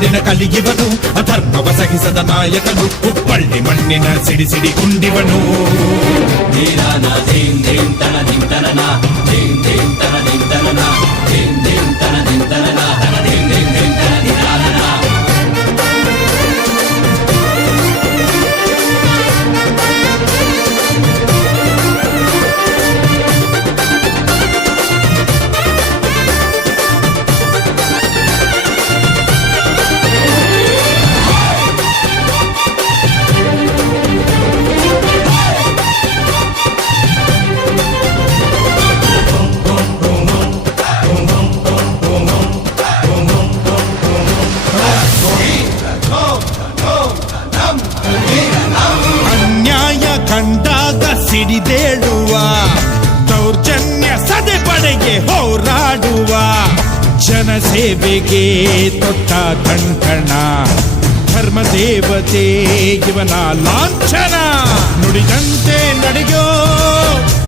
ನಾಡಿನ ಕಲಿಯುವನು ಅಧರ್ಮವ ಸಹಿಸದ ನಾಯಕನು ಹುಬ್ಬಳ್ಳಿ ಮಣ್ಣಿನ ಸಿಡಿ ಗುಂಡಿವನು ಕಂಡಾಗ ಸಿಡಿದೇಳುವ ದೌರ್ಜನ್ಯ ಸದೆಪಡೆಗೆ ಹೋರಾಡುವ ಜನಸೇವೆಗೆ ತೊಟ್ಟ ಕಂಕಣ ಧರ್ಮದೇವತೆ ಇವನ ಲಾಂಛನ ನುಡಿದಂತೆ ನಡೆಯೋ